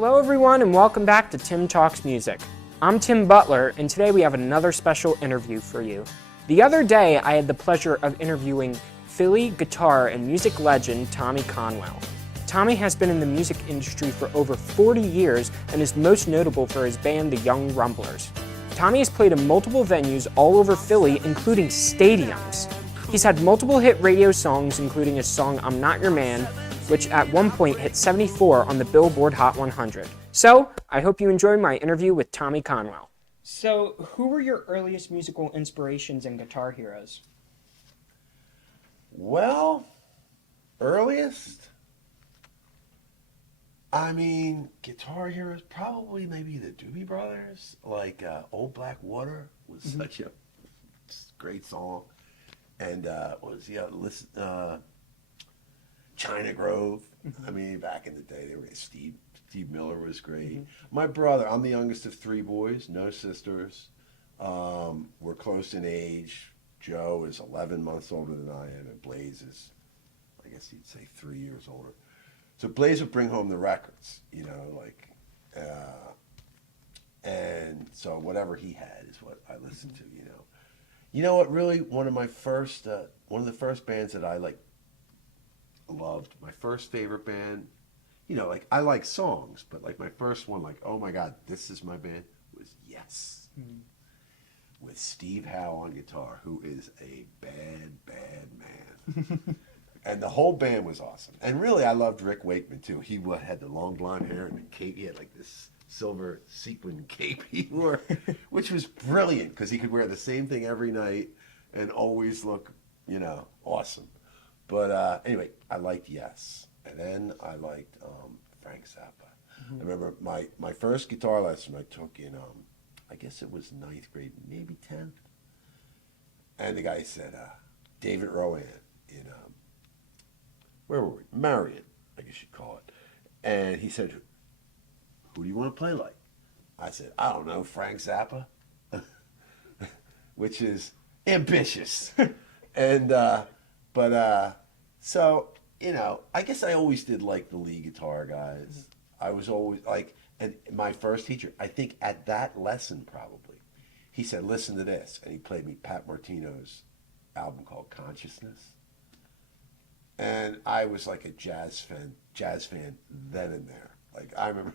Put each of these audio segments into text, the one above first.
Hello everyone and welcome back to Tim Talks Music. I'm Tim Butler and today we have another special interview for you. The other day I had the pleasure of interviewing Philly guitar and music legend Tommy Conwell. Tommy has been in the music industry for over 40 years and is most notable for his band The Young Rumblers. Tommy has played in multiple venues all over Philly, including stadiums. He's had multiple hit radio songs, including his song I'm Not Your Man, which at one point hit 74 on the Billboard Hot 100. So, I hope you enjoy my interview with Tommy Conwell. So, who were your earliest musical inspirations and guitar heroes? Well, earliest? Guitar heroes, probably maybe the Doobie Brothers. Old Black Water was such a great song. And China Grove. Back in the day, Steve Miller was great. My brother, I'm the youngest of three boys, no sisters. We're close in age. Joe is 11 months older than I am, and Blaze is, I guess you'd say, 3 years older. So Blaze would bring home the records, and so whatever he had is what I listened to, You know what? Really, one of the first bands that I loved, my first favorite band. I like songs, but my first one, oh my God, this is my band, was Yes, with Steve Howe on guitar, who is a bad man. And the whole band was awesome. And really, I loved Rick Wakeman too. He had the long blonde hair and the cape. He had this silver sequin cape he wore, which was brilliant because he could wear the same thing every night and always look, awesome. But anyway, I liked Yes. And then I liked Frank Zappa. I remember my first guitar lesson I took in, I guess it was 9th grade, maybe 10th. And the guy said, David Rowan in, where were we? Marion, I guess you'd call it. And he said, who do you want to play like? I said, I don't know, Frank Zappa, which is ambitious. And, so, I guess I always did like the lead guitar guys. I was always and my first teacher, I think at that lesson probably, he said, listen to this. And he played me Pat Martino's album called Consciousness. And I was like a jazz fan then and there. I remember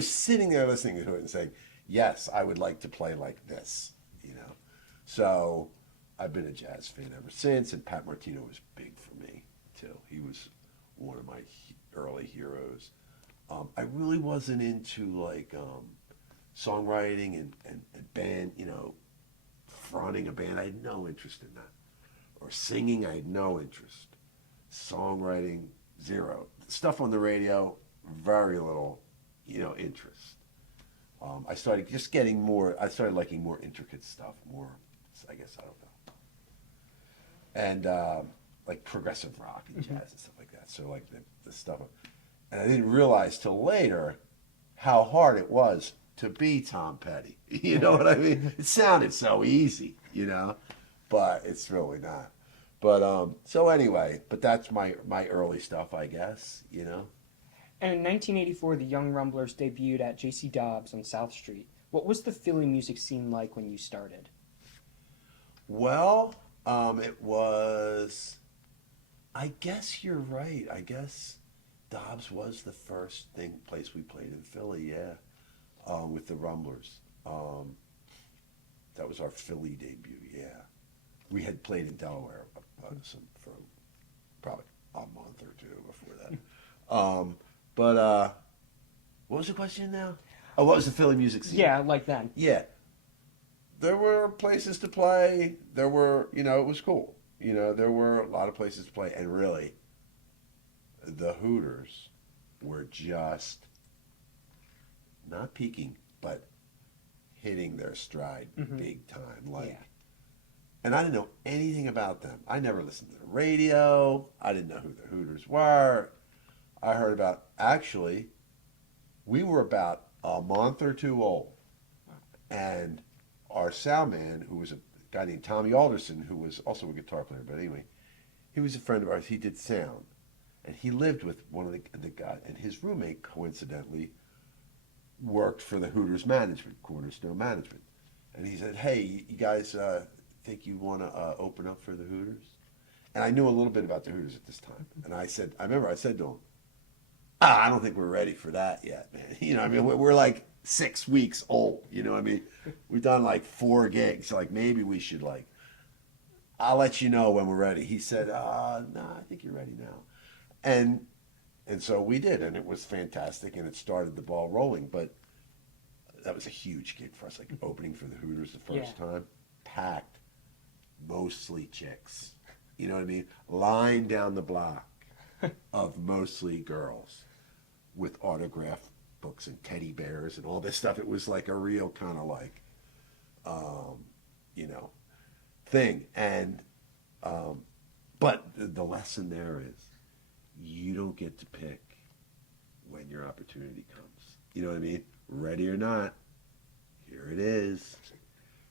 sitting there listening to it and saying, yes, I would like to play like this, So I've been a jazz fan ever since, and Pat Martino was big for me too. He was one of my early heroes. I really wasn't into songwriting and band, fronting a band. I had no interest in that. Or singing, I had no interest. Songwriting, zero. Stuff on the radio, very little, interest. I started liking more intricate stuff, more, I guess, I don't know. And progressive rock and jazz and stuff like that. So the stuff. And I didn't realize till later how hard it was to be Tom Petty. You know what I mean? It sounded so easy, but it's really not. But so anyway, but that's my early stuff, I guess, And in 1984, the Young Rumblers debuted at J.C. Dobbs on South Street. What was the Philly music scene like when you started? Well, it was, I guess you're right. I guess Dobbs was the first place we played in Philly, yeah, with the Rumblers. That was our Philly debut, yeah. We had played in Delaware for probably a month or two before that. But what was the question now? Oh, what was the Philly music scene? Yeah, like then. Yeah. There were places to play. There were, it was cool. There were a lot of places to play. And really, the Hooters were just not peaking, but hitting their stride big time. And I didn't know anything about them. I never listened to the radio. I didn't know who the Hooters were. I heard about, actually, we were about a month or two old. And our sound man, who was a guy named Tommy Alderson, who was also a guitar player, but anyway, he was a friend of ours. He did sound. And he lived with one of the guys, and his roommate, coincidentally, worked for the Hooters management, Cornerstone Management. And he said, hey, you guys think you want to open up for the Hooters? And I knew a little bit about the Hooters at this time. And I remember I said to him, I don't think we're ready for that yet, man. You know, I mean, we're like 6 weeks old. You know what I mean? We've done like 4 gigs. So like maybe we should like, I'll let you know when we're ready. He said, no, I think you're ready now. And so we did, and it was fantastic, and it started the ball rolling. But that was a huge gig for us, like opening for the Hooters the first time, packed, mostly chicks. You know what I mean? Line down the block of mostly girls with autograph books and teddy bears and all this stuff. It was like a real kind of like, you know, thing. And but the lesson there is, you don't get to pick when your opportunity comes. You know what I mean? Ready or not, here it is.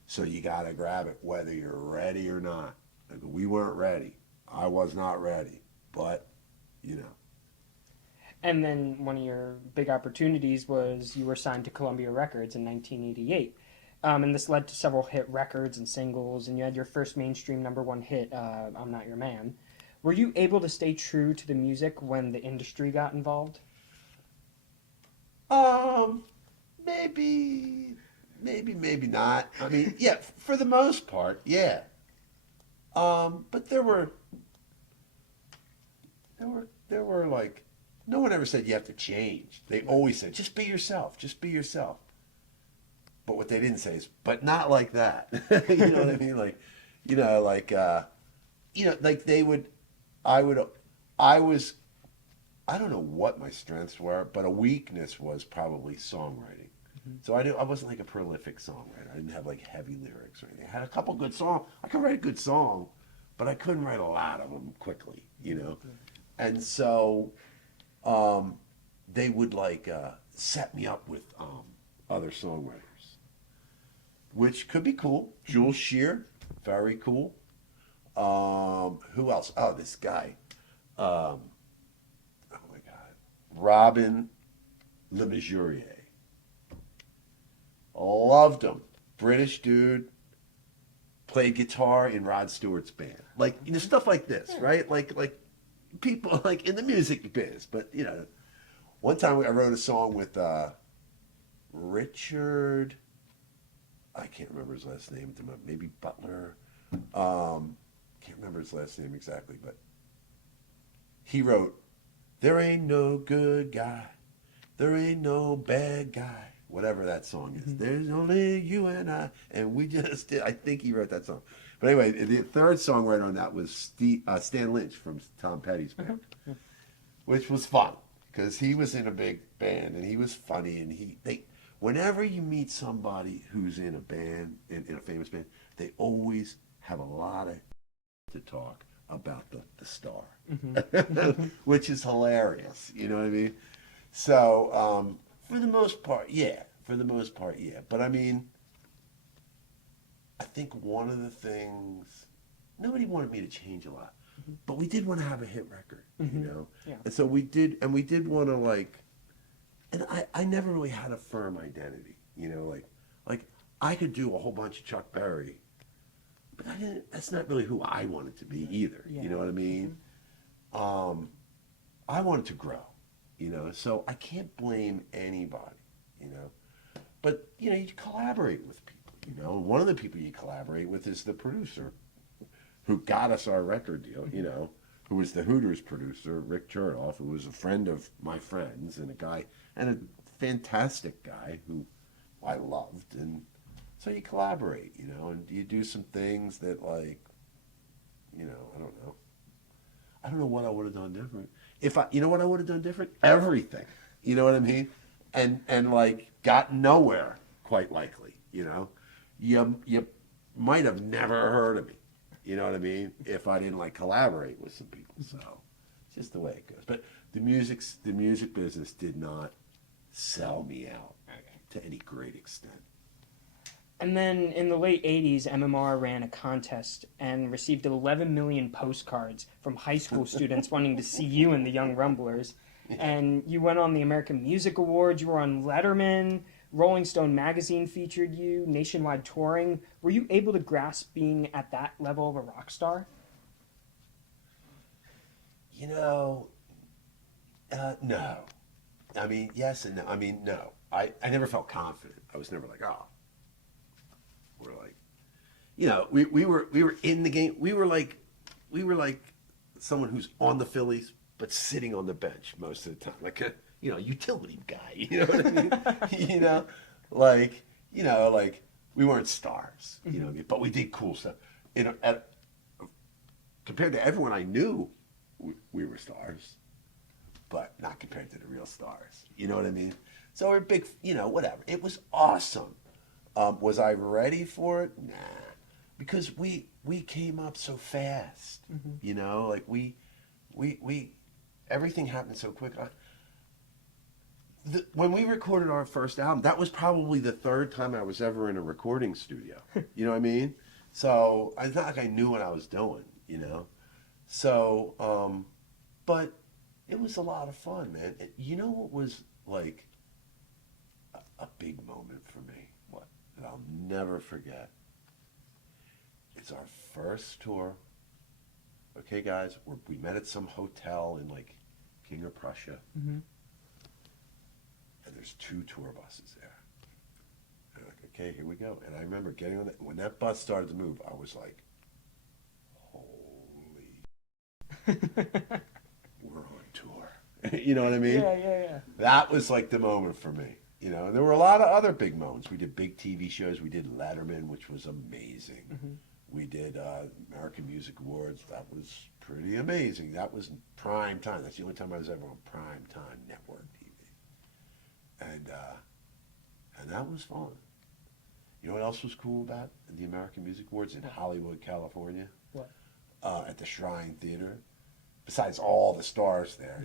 So you got to grab it whether you're ready or not. Like, we weren't ready. I was not ready. But, you know. And then one of your big opportunities was you were signed to Columbia Records in 1988. And this led to several hit records and singles, and you had your first mainstream #1 hit, I'm Not Your Man. Were you able to stay true to the music when the industry got involved? Maybe not. I mean, yeah, for the most part, yeah. But there were like, no one ever said you have to change. They always said, just be yourself, just be yourself. But what they didn't say is, but not like that. You know what I mean? Like, you know, like, like I don't know what my strengths were, but a weakness was probably songwriting. Mm-hmm. So I wasn't like a prolific songwriter. I didn't have like heavy lyrics or anything. I had a couple good songs. I could write a good song, but I couldn't write a lot of them quickly, you know? Mm-hmm. And so they would like set me up with other songwriters, which could be cool. Jules Shear, very cool. Who else? Oh, this guy. Oh my God. Robin LeMesurier. Loved him. British dude. Played guitar in Rod Stewart's band. Like, you know, stuff like this, right? Like people like in the music biz. But, you know, one time I wrote a song with Richard, I can't remember his last name, maybe Butler. Can't remember his last name exactly, but he wrote, there ain't no good guy, there ain't no bad guy, whatever that song is. Mm-hmm. There's only you and I, and we just did. I think he wrote that song. But anyway, the third songwriter on that was Stan Lynch from Tom Petty's band, which was fun because he was in a big band and he was funny, and whenever you meet somebody who's in a band, in a famous band, they always have a lot of to talk about the star, mm-hmm. which is hilarious. You know what I mean? So for the most part, yeah. But I mean, I think one of the things, nobody wanted me to change a lot, mm-hmm. but we did want to have a hit record, mm-hmm. you know? Yeah. And so we did want to like, and I never really had a firm identity, you know, like I could do a whole bunch of Chuck Berry, but that's not really who I wanted to be either. Yeah. You know what I mean? Mm-hmm. I wanted to grow, you know, so I can't blame anybody, you know, but you know, you collaborate with people, you know, one of the people you collaborate with is the producer who got us our record deal, you know, who was the Hooters producer, Rick Chertoff, who was a friend of my friends and a fantastic guy who I loved. And so you collaborate, you know, and you do some things that, like, you know, I don't know what I would have done different. You know what I would have done different? Everything. You know what I mean? And like, got nowhere, quite likely, you know? You might have never heard of me, you know what I mean? If I didn't, like, collaborate with some people. So it's just the way it goes. But the music business did not sell me out to any great extent. And then in the late 80s, MMR ran a contest and received 11 million postcards from high school students wanting to see you and the Young Rumblers. And you went on the American Music Awards. You were on Letterman. Rolling Stone magazine featured you. Nationwide touring. Were you able to grasp being at that level of a rock star? You know, no. I mean, yes and no. I mean, no. I never felt confident. I was never like, oh, we're like, you know, we were in the game. We were like someone who's on the Phillies but sitting on the bench most of the time, like a utility guy. You know what I mean? Like we weren't stars. You know what I mean? But we did cool stuff. Compared to everyone I knew, we were stars, but not compared to the real stars. You know what I mean? So we're big, whatever. It was awesome. Was I ready for it? Nah, because we came up so fast. Like we everything happened so quick. When we recorded our first album, that was probably the third time I was ever in a recording studio. You know what I mean? So it's not like I knew what I was doing. So, but it was a lot of fun, man. You know what was like a big moment for me? What? That I'll never forget. It's our first tour. Okay, guys, we met at some hotel in like King of Prussia. And there's 2 tour buses there. And I'm like, okay, here we go. And I remember getting on that. When that bus started to move, I was like, we're on tour. You know what I mean? Yeah. That was like the moment for me. And there were a lot of other big moments. We did big TV shows. We did Letterman, which was amazing. We did American Music Awards. That was pretty amazing. That was prime time. That's the only time I was ever on prime time network TV. And that was fun. You know what else was cool about the American Music Awards in Hollywood, California? What? At the Shrine Theater. Besides all the stars there,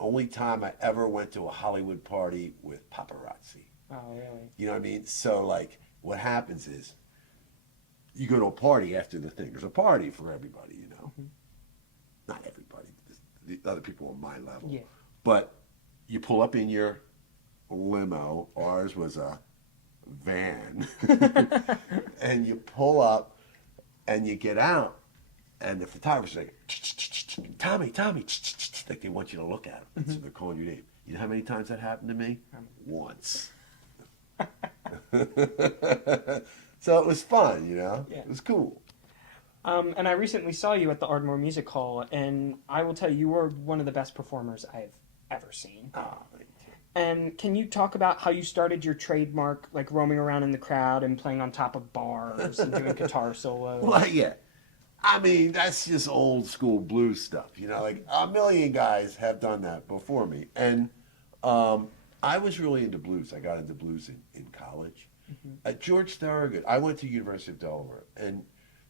only time I ever went to a Hollywood party with paparazzi. Oh, really? You know what I mean? So, like, what happens is you go to a party after the thing. There's a party for everybody, Not everybody. The other people on my level. Yeah. But you pull up in your limo. Ours was a van. And you pull up and you get out. And the photographer's like, Tommy, like they want you to look at them. So they're calling your name. You know how many times that happened to me? Once. So it was fun, Yeah. It was cool. And I recently saw you at the Ardmore Music Hall, and I will tell you, you were one of the best performers I've ever seen. Oh, thank you. And can you talk about how you started your trademark, like roaming around in the crowd and playing on top of bars and doing guitar solos? Well, yeah. I mean, that's just old school blues stuff. Like a million guys have done that before me. And I was really into blues. I got into blues in college. George Thorogood, I went to University of Delaware. And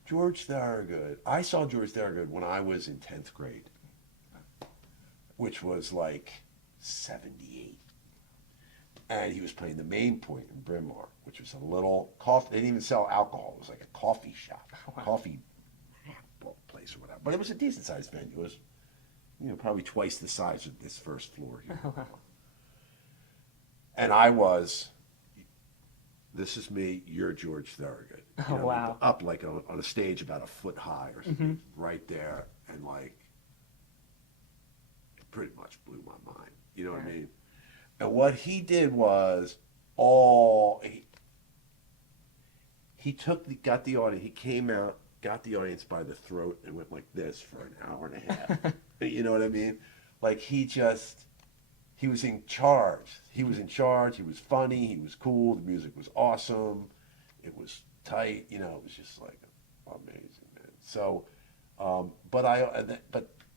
George Thorogood, I saw George Thorogood when I was in 10th grade, which was like 78. And he was playing the Main Point in Bryn Mawr, which was a little coffee. They didn't even sell alcohol. It was like a coffee shop, coffee place or whatever. But it was a decent sized venue. It was, probably twice the size of this first floor here. And I was, this is me, you're George Thorogood. Wow. Up like on a stage about a foot high or something, right there. And like, it pretty much blew my mind. You know what I mean? And what he did was got the audience, he came out, got the audience by the throat and went like this for an hour and a half. You know what I mean? Like he was in charge. He was in charge. He was funny. He was cool. The music was awesome. It was tight. It was just like amazing, man. So, but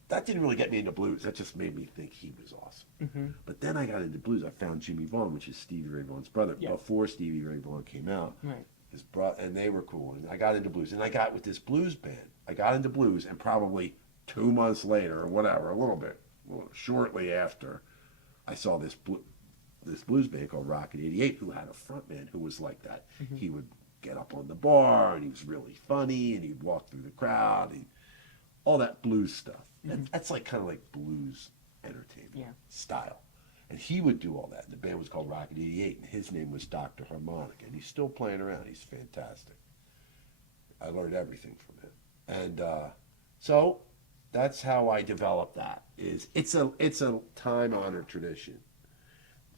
that didn't really get me into blues. That just made me think he was awesome. But then I got into blues. I found Jimmy Vaughn, which is Stevie Ray Vaughan's brother, before Stevie Ray Vaughan came out. Right. And they were cool. And I got into blues. And I got with this blues band. I got into blues, and probably 2 months later or whatever, shortly after, I saw this blues band called Rocket 88 who had a frontman who was like that. He would get up on the bar, and he was really funny, and he'd walk through the crowd. all that blues stuff. That's like kind of like blues entertainment style. And he would do all that. And the band was called Rocket 88, and his name was Dr. Harmonica. And he's still playing around. He's fantastic. I learned everything from him. And so that's how I developed that. It's a time-honored tradition.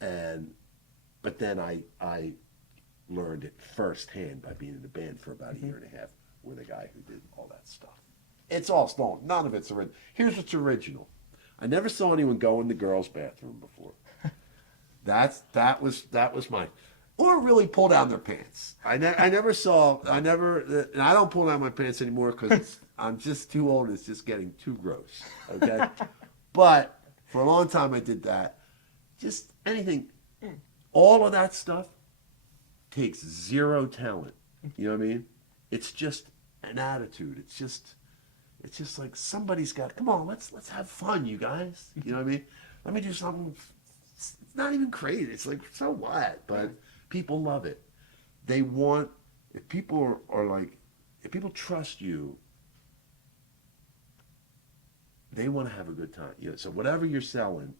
But then I learned it firsthand by being in the band for about a year and a half with a guy who did all that stuff. It's all stolen. None of it's original. Here's what's original. I never saw anyone go in the girls' bathroom before. That was mine. Or really pull down their pants. I never saw. And I don't pull down my pants anymore because I'm just too old. It's just getting too gross. Okay, but for a long time I did that. Just anything, all of that stuff takes zero talent. You know what I mean? It's just an attitude. It's just like somebody's got. Come on, let's have fun, you guys. You know what I mean? Let me do something. It's not even crazy. It's like, so what? But people love it. They want. If people are like, if people trust you, they want to have a good time. You know, so whatever you're selling,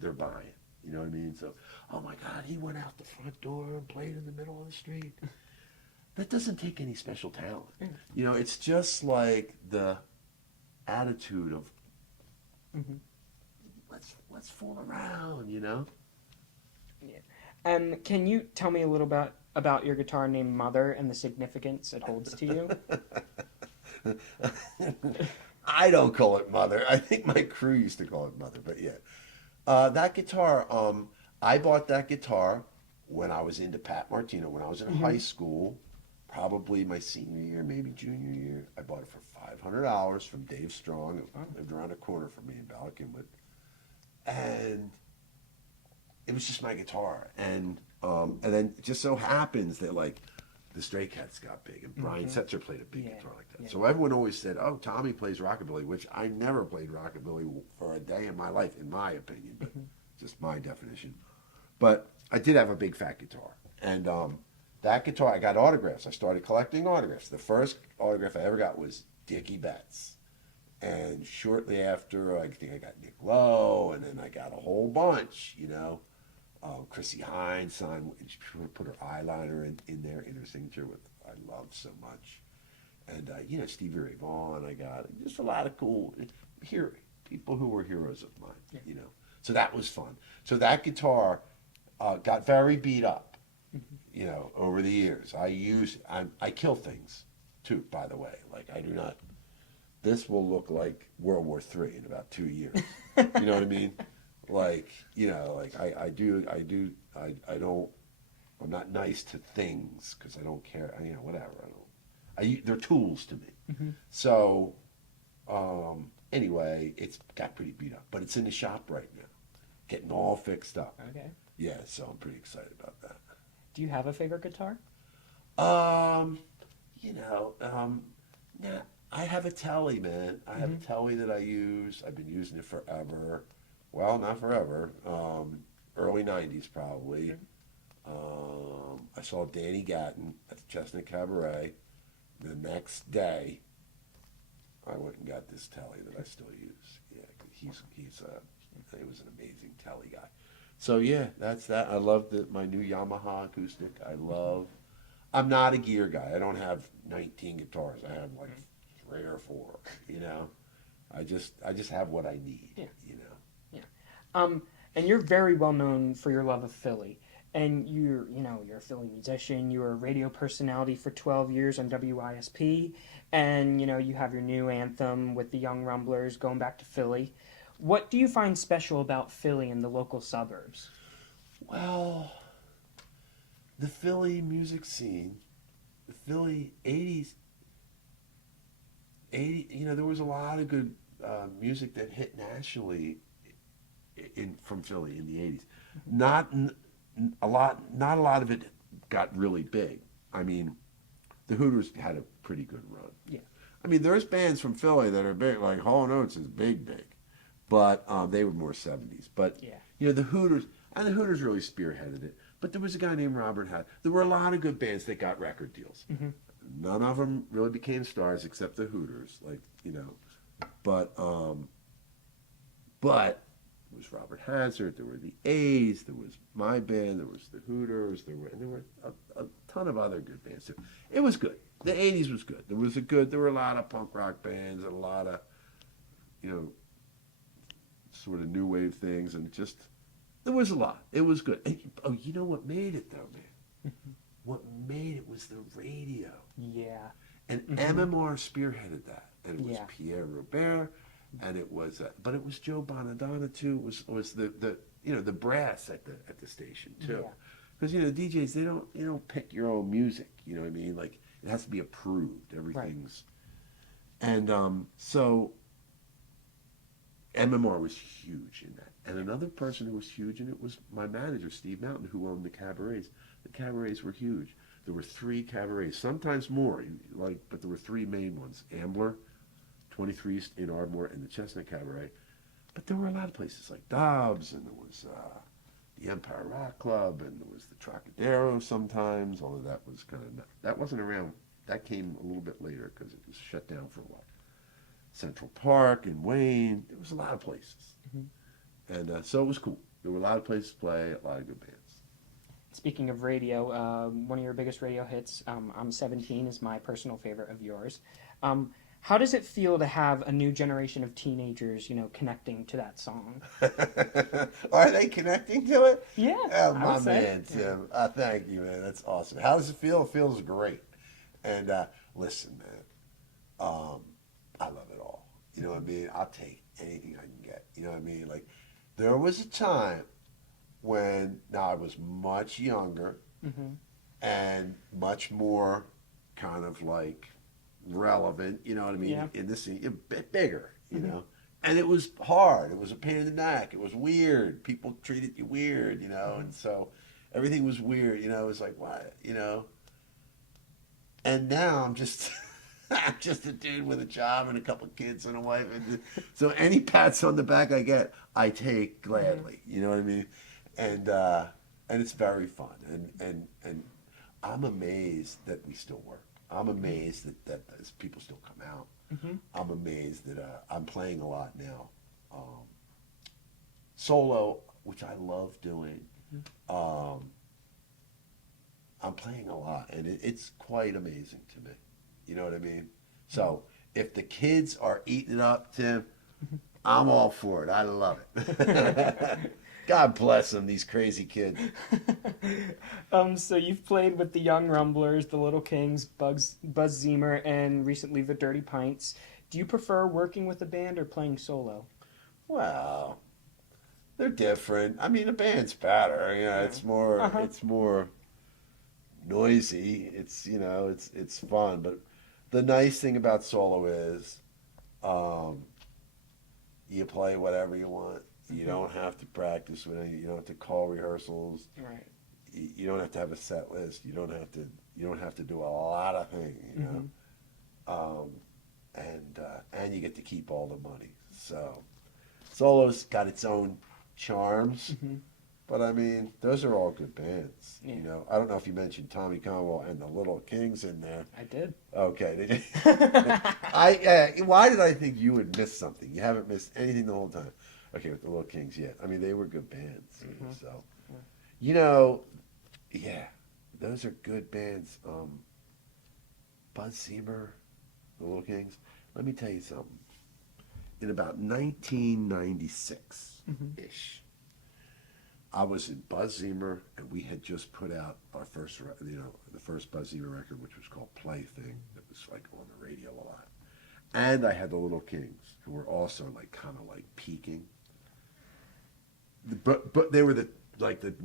they're buying. You know what I mean? So, oh my God, he went out the front door and played in the middle of the street. That doesn't take any special talent. You know, it's just like the attitude of let's fool around, you know? Yeah. Can you tell me a little about your guitar named Mother and the significance it holds to you? I don't call it Mother. I think my crew used to call it Mother, but yeah. That guitar, I bought that guitar when I was into Pat Martino, when I was in high school, probably my senior year, maybe junior year. I bought it for $500 from Dave Strong, who lived around the corner from me in Ballackinwood. And it was just my guitar. And then it just so happens that, like, the Stray Cats got big, and Brian Setzer played a big guitar like that. So everyone always said, oh, Tommy plays rockabilly, which I never played rockabilly for a day in my life, in my opinion, but just my definition. But I did have a big fat guitar. And that guitar, I got autographs. I started collecting autographs. The first autograph I ever got was Dickie Betts. And shortly after, I think I got Nick Lowe, and then I got a whole bunch, you know. Chrissy Hines signed, she put her eyeliner in there, in her signature, with I love so much. And, you know, Stevie Ray Vaughan, I got just a lot of cool people who were heroes of mine, you know. So that was fun. So that guitar got very beat up, you know, over the years. I kill things, too, by the way. Like, I do not, this will look like World War III in about 2 years. You know what I mean? Like, you know, like I'm not nice to things because I don't care, you know, whatever. They're tools to me. So, anyway, it's got pretty beat up, but it's in the shop right now, getting all fixed up. Okay. Yeah, so I'm pretty excited about that. Do you have a favorite guitar? You know, nah, I have a Telly, man. I have a Telly that I use. I've been using it forever. Well, not forever. Early 90s, probably. I saw Danny Gatton at the Chestnut Cabaret. The next day, I went and got this Telly that I still use. Yeah, he was an amazing Telly guy. So yeah, that's that. I love my new Yamaha acoustic. I'm not a gear guy. I don't have 19 guitars. I have like 3 or 4. You know, I just have what I need. Yeah. You know. And you're very well known for your love of Philly. And you're a Philly musician. You were a radio personality for 12 years on WISP. And, you know, you have your new anthem with the Young Rumblers going back to Philly. What do you find special about Philly and the local suburbs? Well, the Philly music scene, the Philly 80s, you know, there was a lot of good music that hit nationally from Philly in the 80s. Not a lot of it got really big. I mean, the Hooters had a pretty good run. Yeah. I mean, there's bands from Philly that are big, like Hall & Oates is big. But they were more 70s. But, you know, the Hooters really spearheaded it. But there was a guy named Robert Howe. There were a lot of good bands that got record deals. None of them really became stars except the Hooters. Like, you know, But but there was Robert Hazard, there were the A's, there was my band, there was the Hooters, there were a ton of other good bands too. It was good. The '80s was good. There were a lot of punk rock bands and a lot of, you know, sort of new wave things, and just there was a lot. It was good. And, oh, you know what made it though, man? What made it was the radio. Yeah. And MMR spearheaded that, and it was Yeah. Pierre Robert, and it was, but it was Joe Bonadonna too. Was the you know, the brass at the station too, Yeah. because you know, DJs, they don't pick your own music. You know what I mean? Like, it has to be approved. Everything's, and so MMR was huge in that. And another person who was huge in it was my manager, Steve Mountain, who owned the cabarets. The cabarets were huge. There were 3 cabarets, sometimes more, but there were 3 main ones: Ambler, 23 in Ardmore, and the Chestnut Cabaret. But there were a lot of places like Dobbs, and there was the Empire Rock Club, and there was the Trocadero sometimes, although that was that wasn't around. That came a little bit later because it was shut down for a while. Central Park and Wayne. There was a lot of places. And so it was cool. There were a lot of places to play, a lot of good bands. Speaking of radio, one of your biggest radio hits, I'm 17, is my personal favorite of yours. How does it feel to have a new generation of teenagers, you know, connecting to that song? Are they connecting to it? Yeah, Oh, I my would say. man, Tim. Thank you, man. That's awesome. How does it feel? It feels great. And listen, man, I love it all. You know what I mean? I'll take anything I can get. You know what I mean? Like, there was a time when, now I was much younger and much more kind of like relevant, you know what I mean? Yeah. In this scene, a bit bigger, you know? And it was hard. It was a pain in the neck. It was weird. People treated you weird, you know? And so everything was weird, you know? It was like, what, you know? And now I'm just, I'm just a dude with a job and a couple of kids and a wife. And so any pats on the back I get, I take gladly. You know what I mean? And it's very fun. And I'm amazed that we still work. I'm amazed that people still come out. I'm amazed that I'm playing a lot now. Solo, which I love doing. I'm playing a lot, and it's quite amazing to me. You know what I mean? So if the kids are eating it up, Tim, I'm all for it. I love it. God bless them, these crazy kids. So you've played with the Young Rumblers, the Little Kings, Buzz Ziemer, and recently the Dirty Pints. Do you prefer working with a band or playing solo? Well, they're different. I mean, a band's better. You know, it's more noisy. It's, you know, it's fun. But the nice thing about solo is, you play whatever you want. You don't have to practice with any. You don't have to call rehearsals. Right. You don't have to have a set list. You don't have to do a lot of things. You know, and you get to keep all the money. So solo's got its own charms. But I mean, those are all good bands. Yeah. You know, I don't know if you mentioned Tommy Conwell and the Little Kings in there. I did. Okay. Why did I think you would miss something? You haven't missed anything the whole time. Okay, with the Little Kings, yeah. I mean, they were good bands. So, you know, yeah, those are good bands. Buzz Ziemer, the Little Kings. Let me tell you something. In about 1996-ish, I was in Buzz Ziemer, and we had just put out our first, the first Buzz Ziemer record, which was called Plaything. That was like on the radio a lot. And I had the Little Kings, who were also like kind of like peaking. But they were the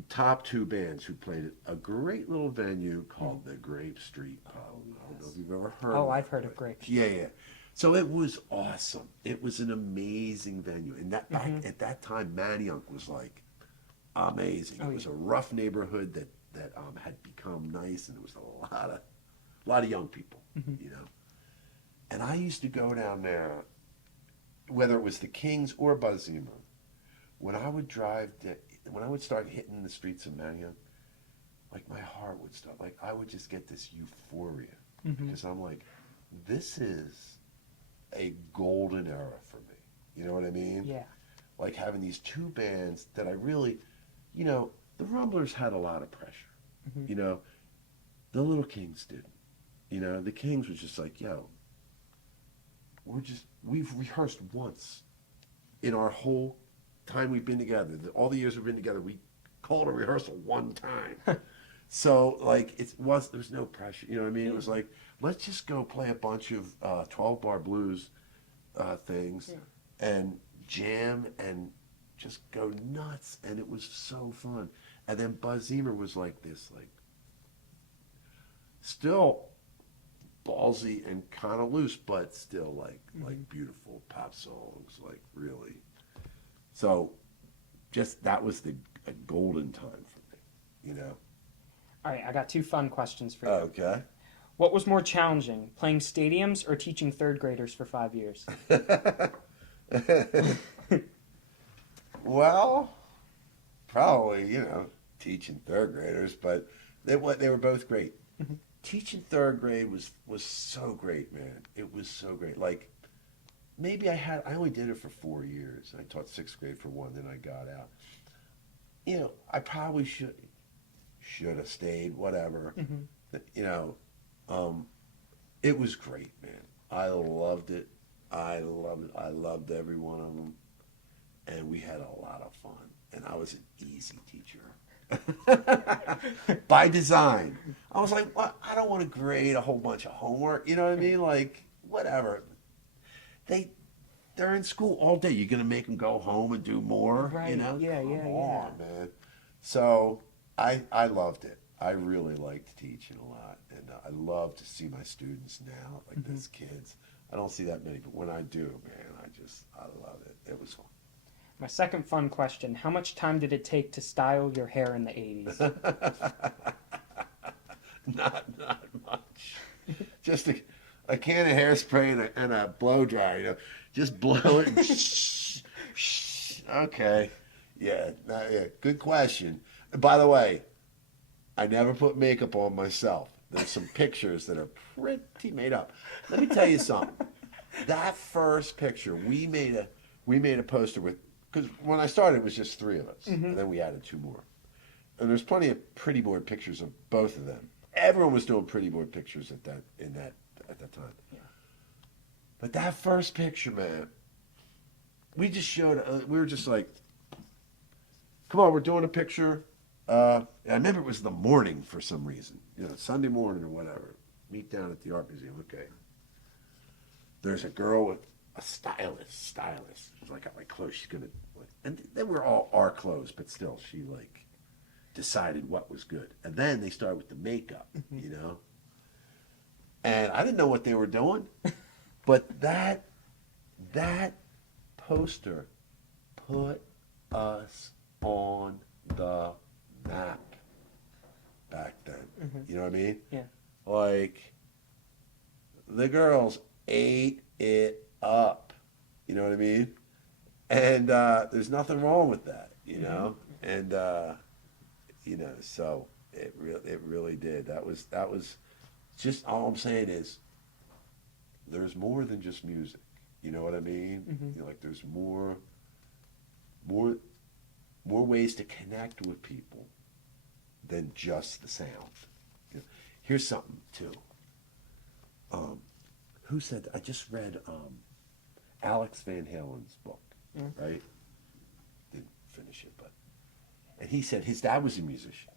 top 2 bands who played at a great little venue called the Grape Street Pub. I don't know if you've ever heard of it. I've heard of Grape Street. Yeah. So it was awesome. It was an amazing venue. And that back at that time, Manayunk was like amazing. It was a rough neighborhood that had become nice, and there was a lot of young people, you know. And I used to go down there, whether it was the Kings or Buzz Ziemer. When I would start hitting the streets of Manayunk, like my heart would start, like I would just get this euphoria because I'm like, this is a golden era for me. You know what I mean? Yeah. Like having these two bands that I really, you know, the Rumblers had a lot of pressure. Mm-hmm. You know, the Little Kings didn't. You know, the Kings was just like, yo, we've rehearsed once in our whole time we've been together. All the years we've been together, we called a rehearsal one time. So, like, there was no pressure. You know what I mean? It was like, let's just go play a bunch of 12-bar blues things and jam and just go nuts. And it was so fun. And then Buzz Zimmer was like this, like, still ballsy and kind of loose, but still like beautiful pop songs, like really. So, just that was a golden time for me, you know. All right, I got two fun questions for you. Okay. What was more challenging, playing stadiums or teaching third graders for 5 years? Well, probably, you know, teaching third graders, but they were both great. Teaching third grade was so great, man. It was so great. Like, maybe I only did it for 4 years. I taught sixth grade for one, then I got out. You know, I probably should have stayed, whatever. You know, it was great, man. I loved it. I loved every one of them. And we had a lot of fun. And I was an easy teacher. By design. I was like, what? I don't want to grade a whole bunch of homework. You know what I mean? Like, whatever. They're in school all day. You're gonna make them go home and do more. Right. You know? Yeah. Come on, man. So I loved it. I really liked teaching a lot, and I love to see my students now, like these kids. I don't see that many, but when I do, man, I love it. It was fun. My second fun question, how much time did it take to style your hair in the 80s? Not much. Just a can of hairspray and a blow dryer, you know. Just blow it and okay. Yeah, good question. And by the way, I never put makeup on myself. There's some pictures that are pretty made up. Let me tell you something. That first picture, we made a poster with, because when I started it was just 3 of us, and then we added 2 more. And there's plenty of pretty board pictures of both of them. Everyone was doing pretty board pictures at that time. Yeah. But that first picture, man, we just showed. We were just like, "Come on, we're doing a picture." I remember it was the morning for some reason, you know, Sunday morning or whatever. Meet down at the art museum. Okay. There's a girl with a stylist. She's like, got my clothes. She's gonna, and they were all our clothes, but still, she like decided what was good. And then they started with the makeup, you know. And I didn't know what they were doing, but that poster put us on the map back then. You know what I mean? Yeah. Like, the girls ate it up. You know what I mean? And there's nothing wrong with that, you know? And, you know, so it really did. That was just, all I'm saying is, there's more than just music. You know what I mean? You know, like, there's more ways to connect with people than just the sound. You know, here's something too. Who said that? I just read Alex Van Halen's book, right? Didn't finish it, and he said his dad was a musician,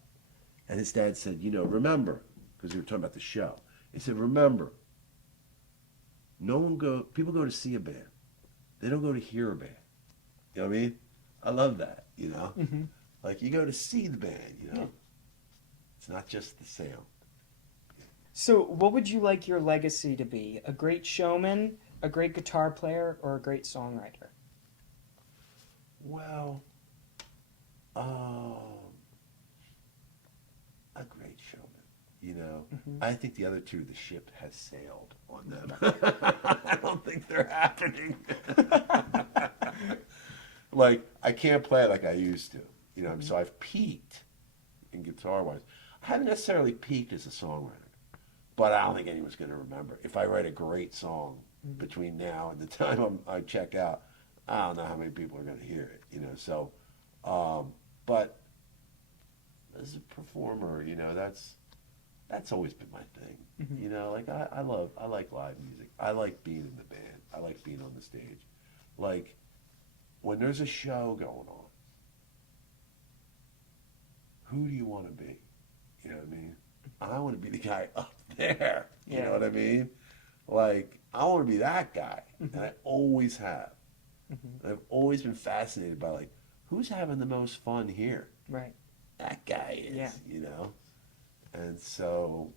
and his dad said, you know, remember, because we were talking about the show. He said, remember, people go to see a band, they don't go to hear a band. You know what I mean? I love that, you know? Like, you go to see the band, you know? Yeah. It's not just the sound. So, what would you like your legacy to be? A great showman, a great guitar player, or a great songwriter? Well, a great showman, you know? I think the other two, the ship has sailed on them. I don't think they're happening. Like, I can't play like I used to, you know? So I've peaked in guitar-wise. I haven't necessarily peaked as a songwriter, but I don't think anyone's going to remember. If I write a great song, between now and the time I check out. I don't know how many people are going to hear it, you know. So, but as a performer, you know, that's always been my thing. You know, like I like live music. I like being in the band. I like being on the stage. Like when there's a show going on, who do you want to be? You know what I mean? I want to be the guy up there. You know what I mean? Like I want to be that guy, and I always have. I've always been fascinated by like who's having the most fun here. Right. That guy is. You know, and so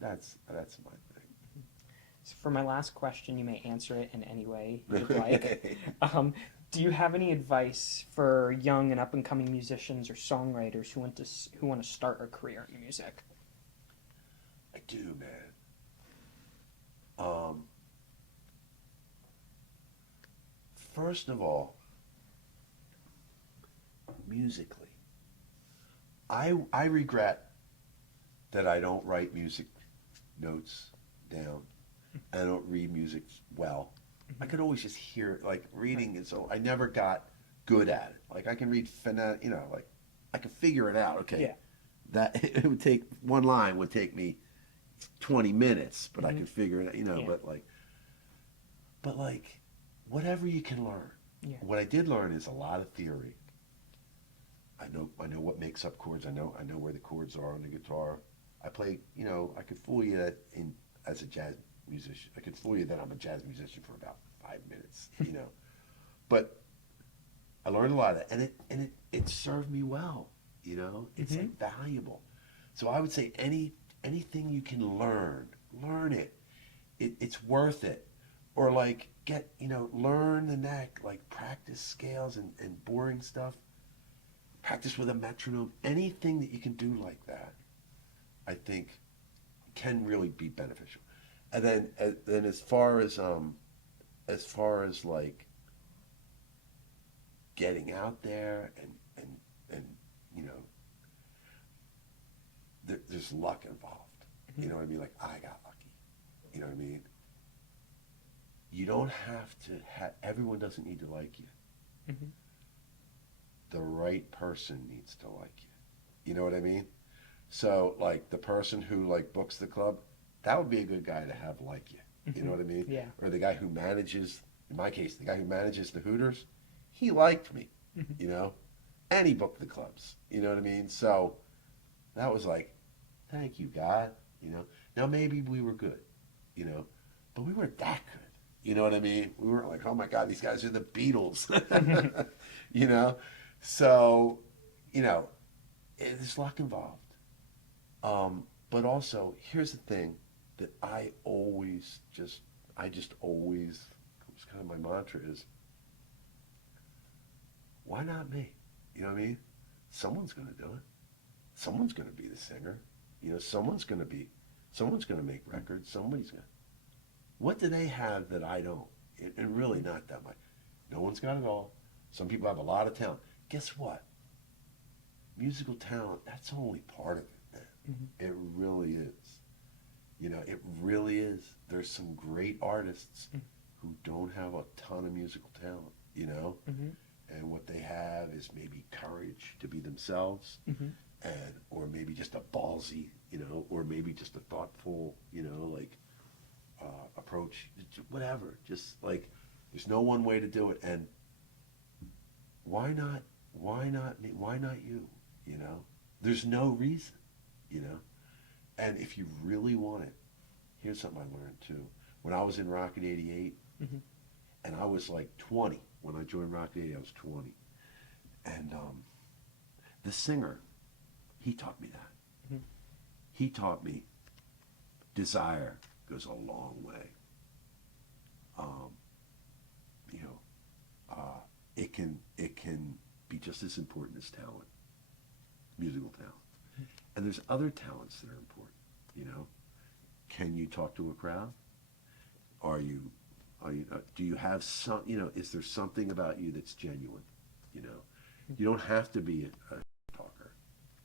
that's my thing. So for my last question, you may answer it in any way you'd like. Do you have any advice for young and up and coming musicians or songwriters who want to start a career in music? I do, man. First of all, musically, I regret that I don't write music notes down. I don't read music well. I could always just hear it, like reading it. So I never got good at it. Like I can read you know, like I could figure it out. Okay, Yeah. that it would take one line would take me 20 minutes, but I could figure it out. You know, but like whatever you can learn. Yeah. What I did learn is a lot of theory. I know what makes up chords. I know where the chords are on the guitar. I play. You know, I could fool you as a jazz musician. I could fool you that I'm a jazz musician for about 5 minutes, you know. But I learned a lot of that, and it served me well, you know. It's like valuable. So I would say anything you can learn it. It's worth it. Or like learn the neck, like practice scales and boring stuff. Practice with a metronome. Anything that you can do like that, I think, can really be beneficial. And then as far as like getting out there and you know, there's luck involved. You know what I mean? Like I got lucky. You know what I mean? You don't have to everyone doesn't need to like you. The right person needs to like you. You know what I mean? So like the person who like books the club, that would be a good guy to have like you. You know what I mean? Yeah. Or the guy who manages, in my case, the guy who manages the Hooters, he liked me, you know? And he booked the clubs. You know what I mean? So that was like, thank you, God. You know? Now maybe we were good, you know, but we weren't that good. You know what I mean? We weren't like, oh my God, these guys are the Beatles. You know? So, you know, there's luck involved. But also, here's the thing that I just always, it's kind of my mantra is, why not me? You know what I mean? Someone's going to do it. Someone's going to be the singer. You know, someone's going to make records. Somebody's going to. What do they have that I don't? And really not that much. No one's got it all. Some people have a lot of talent. Guess what? Musical talent, that's only part of it, man. It really is. You know, it really is. There's some great artists who don't have a ton of musical talent, you know? And what they have is maybe courage to be themselves, or maybe just a ballsy, you know, or maybe just a thoughtful, you know, like approach, whatever. Just like, there's no one way to do it. And why not me? Why not you? You know, there's no reason, you know. And if you really want it, here's something I learned too. When I was in Rocket 88, and I was like 20 when I joined Rocket 88, I was 20, and the singer, he taught me that. He taught me desire goes a long way. You know, it can be just as important as talent, musical talent. And there's other talents that are important. You know, can you talk to a crowd? Do you have some? You know, is there something about you that's genuine? You know, you don't have to be a talker.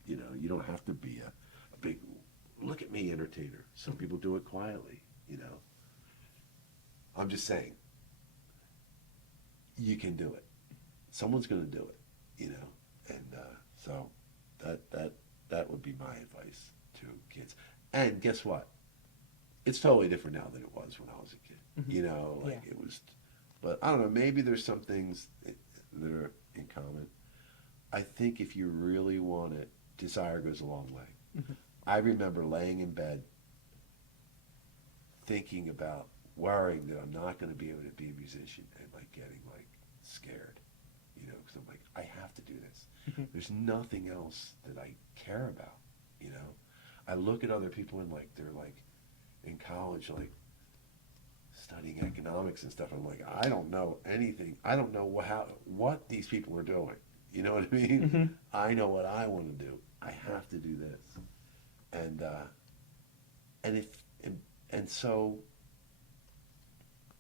You know, you don't have to be a big look at me entertainer. Some people do it quietly. You know, I'm just saying, you can do it. Someone's going to do it, you know. And so that would be my advice to kids. And guess what? It's totally different now than it was when I was a kid. You know, like it was. But I don't know. Maybe there's some things that are in common. I think if you really want it, desire goes a long way. I remember laying in bed thinking about worrying that I'm not going to be able to be a musician and like getting like scared, you know, because I'm like, I have to do this. There's nothing else that I care about, you know. I look at other people and like they're like in college, like studying economics and stuff. I'm like, I don't know anything. I don't know what these people are doing. You know what I mean? I know what I want to do. I have to do this, and so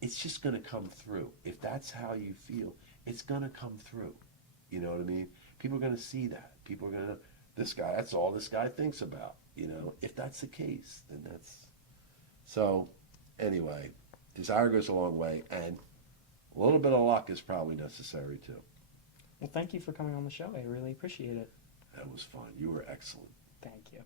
it's just going to come through. If that's how you feel, it's going to come through. You know what I mean? People are going to see that. People are going to, this guy, that's all this guy thinks about. You know, if that's the case, then that's, so anyway, desire goes a long way, and a little bit of luck is probably necessary too. Well, thank you for coming on the show. I really appreciate it. That was fun. You were excellent. Thank you.